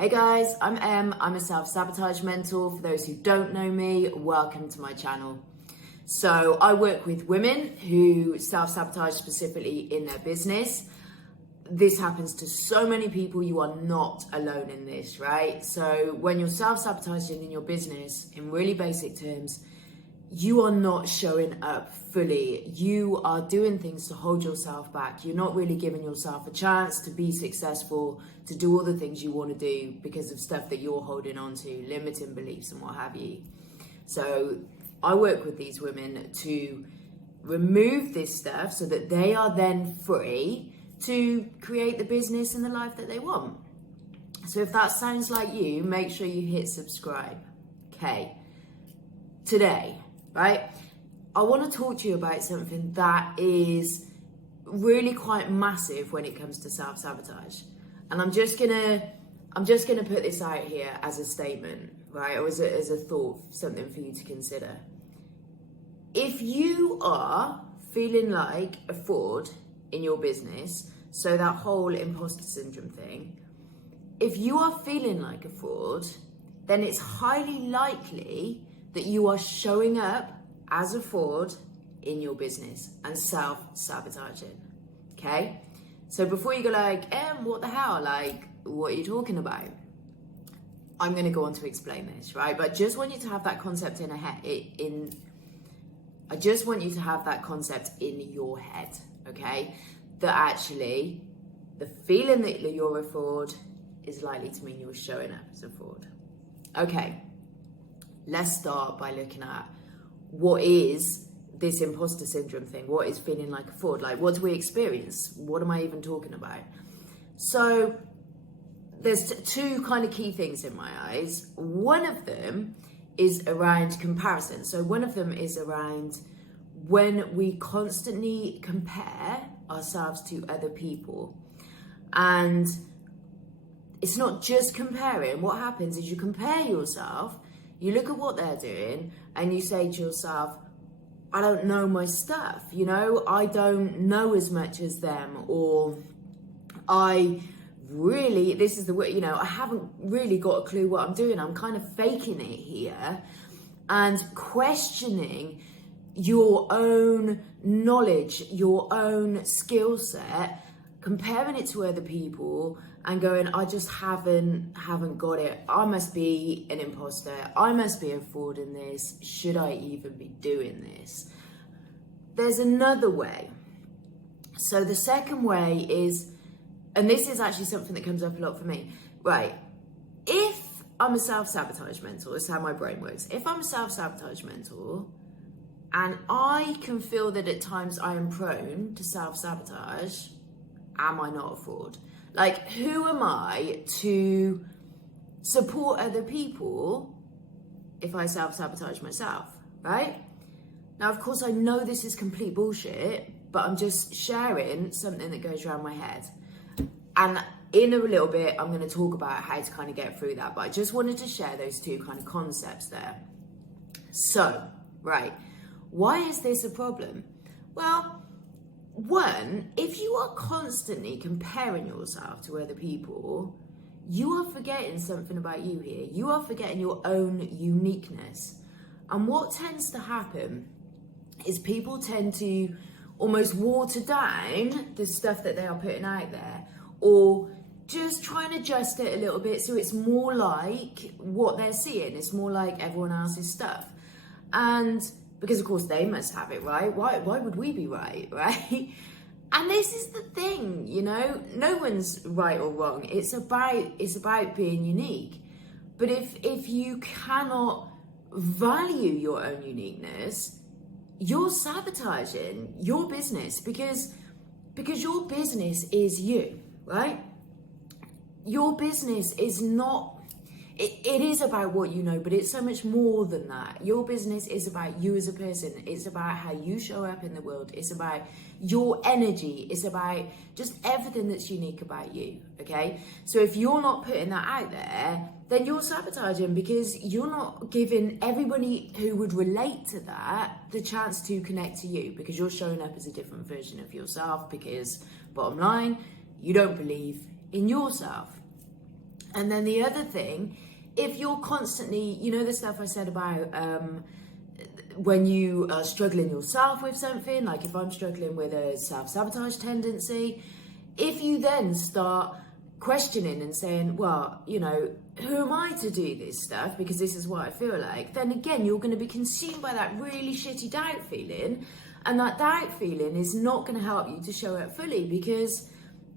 Hey guys, I'm Em. I'm a self-sabotage mentor. For those who don't know me, welcome to my channel. So I work with women who self-sabotage specifically in their business. This happens to so many people. You are not alone in this, right? So when you're self-sabotaging in your business, in really basic terms, you are not showing up fully. You are doing things to hold yourself back. You're not really giving yourself a chance to be successful, to do all the things you want to do because of stuff that you're holding on to, limiting beliefs and what have you. So I work with these women to remove this stuff so that they are then free to create the business and the life that they want. So if that sounds like you, make sure you hit subscribe. Okay, today, right, I want to talk to you about something that is really quite massive when it comes to self-sabotage. And I'm just gonna put this out here as a statement, right, or as a thought, something for you to consider. If you are feeling like a fraud in your business, so that whole imposter syndrome thing, if you are feeling like a fraud, then it's highly likely that you are showing up as a fraud in your business and self-sabotaging, okay? So before you go like, what the hell? Like, what are you talking about? I'm gonna go on to explain this, right? But I just want you to have that concept I just want you to have that concept in your head, okay? That actually, the feeling that you're a fraud is likely to mean you're showing up as a fraud. Okay. Let's start by looking at what is this imposter syndrome thing? What is feeling like a fraud? Like, what do we experience? What am I even talking about? So there's two kind of key things in my eyes. One of them is around comparison. So one of them is around when we constantly compare ourselves to other people. And it's not just comparing. What happens is you compare yourself, you look at what they're doing, and you say to yourself, I don't know my stuff, you know, I don't know as much as them, or I haven't really got a clue what I'm doing. I'm kind of faking it here, and questioning your own knowledge, your own skill set, comparing it to other people and going, I just haven't got it. I must be an imposter. I must be a fraud in this. Should I even be doing this? There's another way. So the second way is, and this is actually something that comes up a lot for me, right? If I'm a self-sabotage mentor, this is how my brain works. If I'm a self-sabotage mentor and I can feel that at times I am prone to self-sabotage, am I not a fraud? Like, who am I to support other people if I self-sabotage myself, right? Now, of course, I know this is complete bullshit, but I'm just sharing something that goes around my head. And in a little bit, I'm going to talk about how to kind of get through that. But I just wanted to share those two kind of concepts there. So, right, why is this a problem? Well, one, if you are constantly comparing yourself to other people, you are forgetting something about you here. You are forgetting your own uniqueness. And what tends to happen is people tend to almost water down the stuff that they are putting out there, or just try and adjust it a little bit so it's more like what they're seeing. It's more like everyone else's stuff. And because of course they must have it right. Why would we be right? And this is the thing, you know, no one's right or wrong. It's about being unique. But if you cannot value your own uniqueness, you're sabotaging your business because your business is you, right? Your business is not, it is about what you know, but it's so much more than that. Your business is about you as a person. It's about how you show up in the world. It's about your energy. It's about just everything that's unique about you, okay? So if you're not putting that out there, then you're sabotaging because you're not giving everybody who would relate to that the chance to connect to you, because you're showing up as a different version of yourself because, bottom line, you don't believe in yourself. And then the other thing, if you're constantly, you know, the stuff I said about when you are struggling yourself with something, like if I'm struggling with a self-sabotage tendency, if you then start questioning and saying, well, you know, who am I to do this stuff because this is what I feel like, then again, you're going to be consumed by that really shitty doubt feeling. And that doubt feeling is not going to help you to show up fully because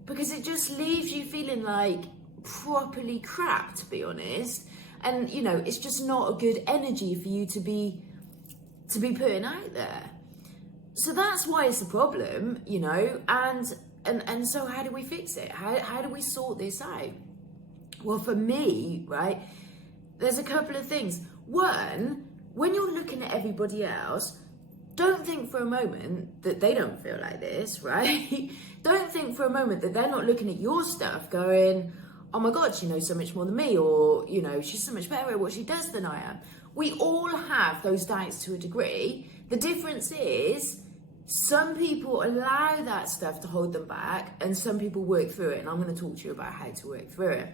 it just leaves you feeling like properly crap, to be honest. And, you know, it's just not a good energy for you to be putting out there. So that's why it's a problem, you know, and so how do we fix it? How do we sort this out? Well, for me, right, there's a couple of things. One, when you're looking at everybody else, don't think for a moment that they don't feel like this, right? Don't think for a moment that they're not looking at your stuff going, oh my God, she knows so much more than me, or, you know, she's so much better at what she does than I am. We all have those doubts to a degree. The difference is some people allow that stuff to hold them back and some people work through it. And I'm going to talk to you about how to work through it.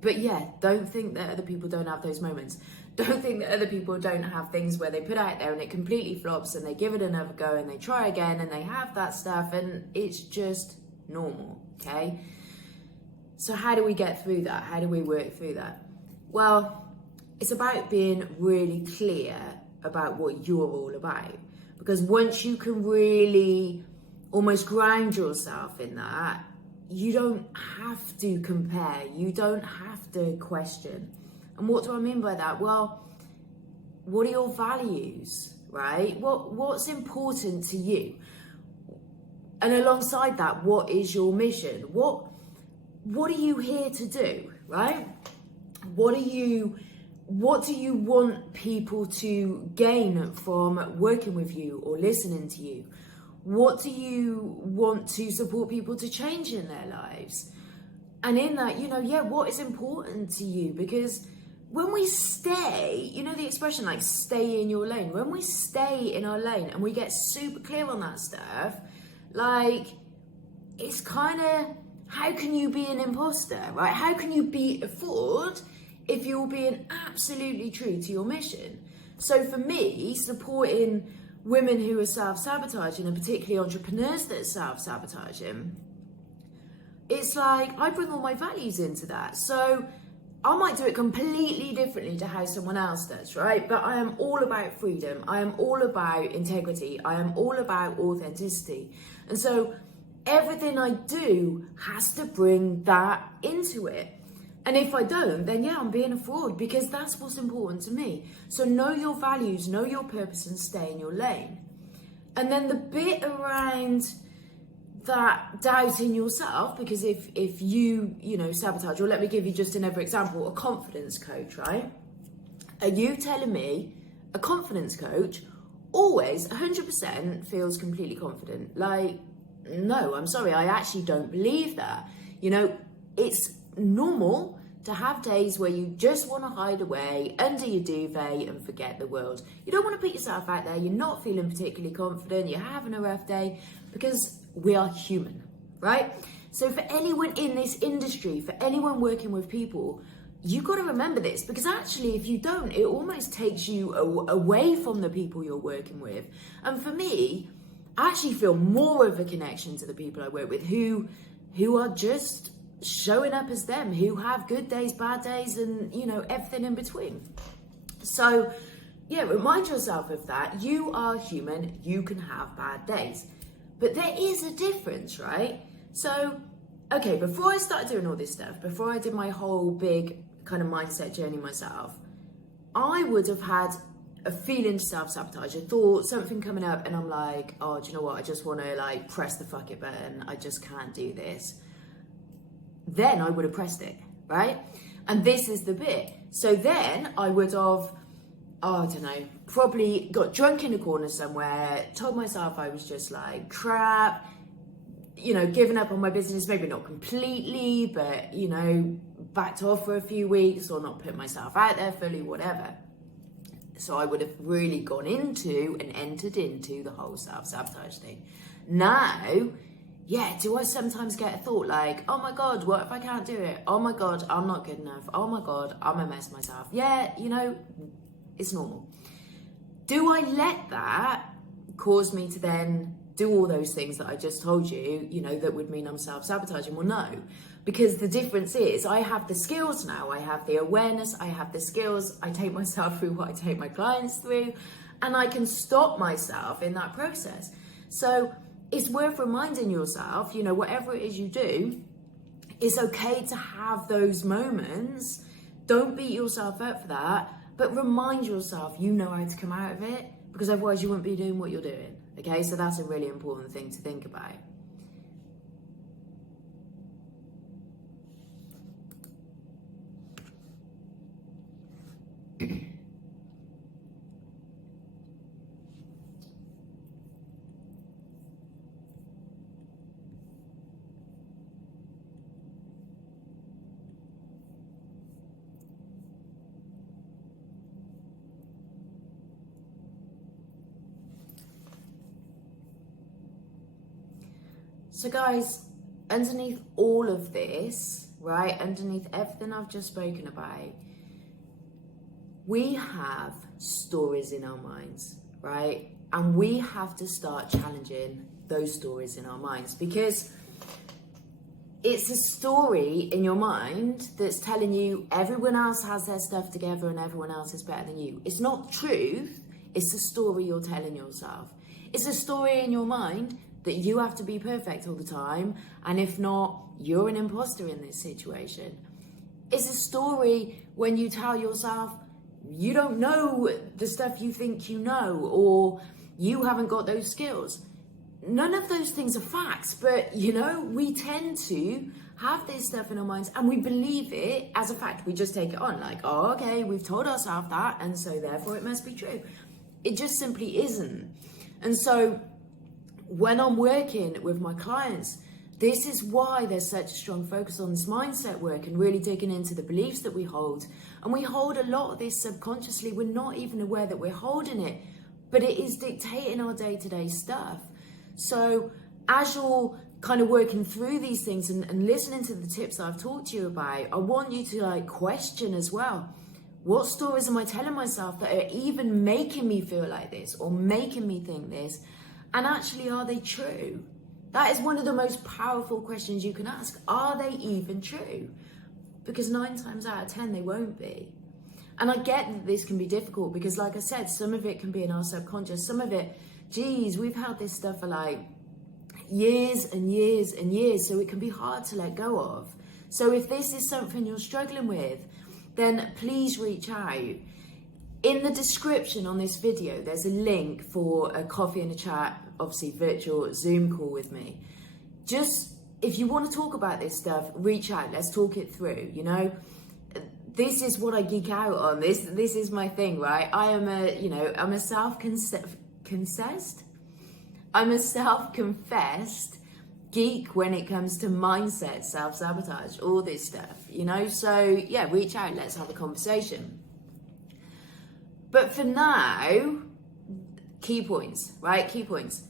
But yeah, don't think that other people don't have those moments. Don't think that other people don't have things where they put out there and it completely flops and they give it another go and they try again and they have that stuff and it's just normal, okay? So how do we get through that? How do we work through that? Well, it's about being really clear about what you're all about. Because once you can really almost ground yourself in that, you don't have to compare. You don't have to question. And what do I mean by that? Well, what are your values, right? What's important to you? And alongside that, what is your mission? What are you here to do, right? What do you want people to gain from working with you or listening to you? What do you want to support people to change in their lives? And in that, you know, yeah, what is important to you? Because when we stay, you know the expression like stay in your lane, when we stay in our lane and we get super clear on that stuff, like it's kind of, how can you be an imposter, right? How can you be a fraud if you're being absolutely true to your mission? So for me, supporting women who are self-sabotaging, and particularly entrepreneurs that are self-sabotaging, it's like I bring all my values into that. So I might do it completely differently to how someone else does, right? But I am all about freedom. I am all about integrity. I am all about authenticity. And so everything I do has to bring that into it. And if I don't, then yeah, I'm being a fraud because that's what's important to me. So know your values, know your purpose and stay in your lane. And then the bit around that doubt in yourself, because if you know, sabotage, or let me give you just another example, a confidence coach, right? Are you telling me a confidence coach always 100% feels completely confident? Like, no, I'm sorry, I actually don't believe that. You know, it's normal to have days where you just want to hide away under your duvet and forget the world. You don't want to put yourself out there, you're not feeling particularly confident, you're having a rough day, because we are human, right? So for anyone in this industry, for anyone working with people, you've got to remember this, because actually if you don't, it almost takes you away from the people you're working with. And for me, I actually feel more of a connection to the people I work with who are just showing up as them, who have good days, bad days, and, you know, everything in between. So yeah, remind yourself of that. You are human, you can have bad days. But there is a difference, right? So, okay, before I started doing all this stuff, before I did my whole big kind of mindset journey myself, I would have had a feeling to self-sabotage, a thought, something coming up, and I'm like, oh, do you know what? I just want to like press the fuck it button. I just can't do this. Then I would have pressed it, right? And this is the bit. So then I would have, I don't know, probably got drunk in a corner somewhere, told myself I was just like crap, you know, given up on my business, maybe not completely, but, you know, backed off for a few weeks or not put myself out there fully, whatever. So I would have really gone into and entered into the whole self-sabotage thing. Now, Yeah, do I sometimes get a thought like, oh my God, what if I can't do it? Oh my God, I'm not good enough. Oh my God, I'm a mess myself. Yeah, it's normal. Do I let that cause me to then do all those things that I just told you, that would mean I'm self-sabotaging? Well, no, because the difference is I have the skills now. I have the awareness, I have the skills. I take myself through what I take my clients through, and I can stop myself in that process. So it's worth reminding yourself, whatever it is you do, it's okay to have those moments. Don't beat yourself up for that, but remind yourself you know how to come out of it, because otherwise you wouldn't be doing what you're doing. Okay, so that's a really important thing to think about. So guys, underneath all of this, right, underneath everything I've just spoken about, we have stories in our minds, right? And we have to start challenging those stories in our minds, because it's a story in your mind that's telling you everyone else has their stuff together and everyone else is better than you. It's not truth, it's a story you're telling yourself. It's a story in your mind that you have to be perfect all the time, and if not, you're an imposter in this situation. It's a story when you tell yourself you don't know the stuff you think you know, or you haven't got those skills. None of those things are facts, but we tend to have this stuff in our minds and we believe it as a fact. We just take it on like, oh, okay, we've told ourselves that, and so therefore it must be true. It just simply isn't. And so when I'm working with my clients, this is why there's such a strong focus on this mindset work and really digging into the beliefs that we hold. And we hold a lot of this subconsciously. We're not even aware that we're holding it, but it is dictating our day-to-day stuff. So as you're kind of working through these things and listening to the tips that I've talked to you about, I want you to question as well. What stories am I telling myself that are even making me feel like this or making me think this? And actually, are they true? That is one of the most powerful questions you can ask. Are they even true? Because 9 times out of 10, they won't be. And I get that this can be difficult because, like I said, some of it can be in our subconscious. Some of it, we've had this stuff for years and years and years, so it can be hard to let go of. So if this is something you're struggling with, then please reach out. In the description on this video, there's a link for a coffee and a chat, obviously virtual Zoom call with me. Just, if you want to talk about this stuff, reach out, let's talk it through, This is what I geek out on. This is my thing, right? I'm a self-confessed geek when it comes to mindset, self-sabotage, all this stuff, So yeah, reach out, let's have a conversation. But for now, key points, right? Key points.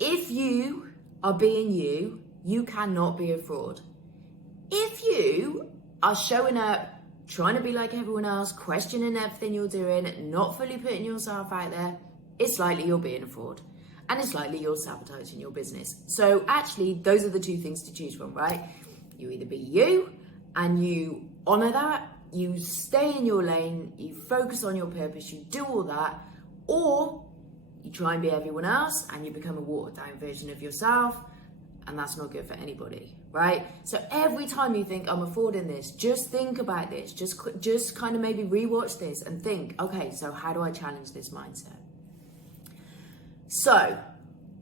If you are being you, you cannot be a fraud. If you are showing up, trying to be like everyone else, questioning everything you're doing, not fully putting yourself out there, it's likely you're being a fraud. And it's likely you're sabotaging your business. So actually, those are the 2 things to choose from, right? You either be you and you honor that, you stay in your lane, you focus on your purpose, you do all that, or you try and be everyone else and you become a watered down version of yourself, and that's not good for anybody, right? So every time you think I'm a fraud in this, just think about this, just kind of maybe rewatch this and think, okay, so how do I challenge this mindset? So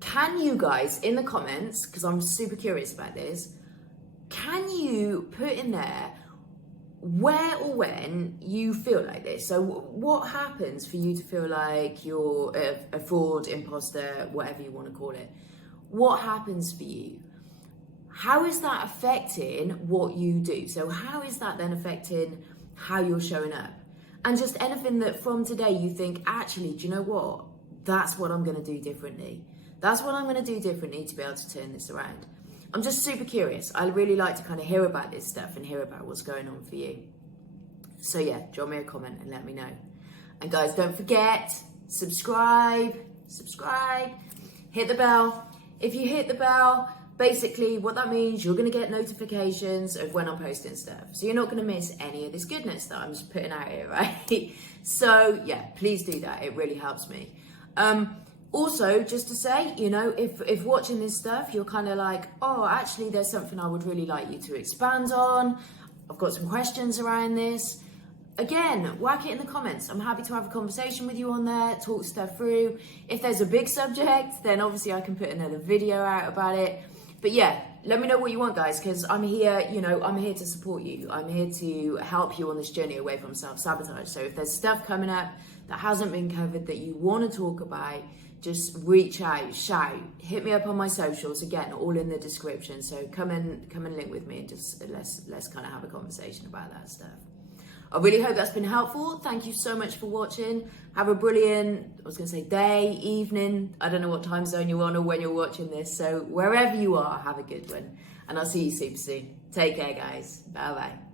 can you guys in the comments, because I'm super curious about this, can you put in there where or when you feel like this? So what happens for you to feel like you're a fraud, imposter, whatever you want to call it? What happens for you? How is that affecting what you do? So how is that then affecting how you're showing up? And just anything that from today you think, actually, do you know what? That's what I'm going to do differently. That's what I'm going to do differently to be able to turn this around. I'm just super curious. I really like to kind of hear about this stuff and hear about what's going on for you. So yeah, drop me a comment and let me know. And guys, don't forget, subscribe, hit the bell. If you hit the bell, basically what that means, you're going to get notifications of when I'm posting stuff. So you're not going to miss any of this goodness that I'm just putting out here, right? So yeah, please do that. It really helps me. Also, just to say, you know, if watching this stuff, you're kind of like, oh, actually, there's something I would really like you to expand on. I've got some questions around this. Again, whack it in the comments. I'm happy to have a conversation with you on there, talk stuff through. If there's a big subject, then obviously I can put another video out about it. But yeah, let me know what you want, guys, because I'm here, you know, I'm here to support you. I'm here to help you on this journey away from self-sabotage. So if there's stuff coming up that hasn't been covered that you want to talk about, just reach out, shout, hit me up on my socials, again, all in the description. So come and link with me and just let's kind of have a conversation about that stuff. I really hope that's been helpful. Thank you so much for watching. Have a brilliant, I was gonna say day, evening. I don't know what time zone you're on or when you're watching this. So wherever you are, have a good one. And I'll see you super soon. Take care, guys. Bye-bye.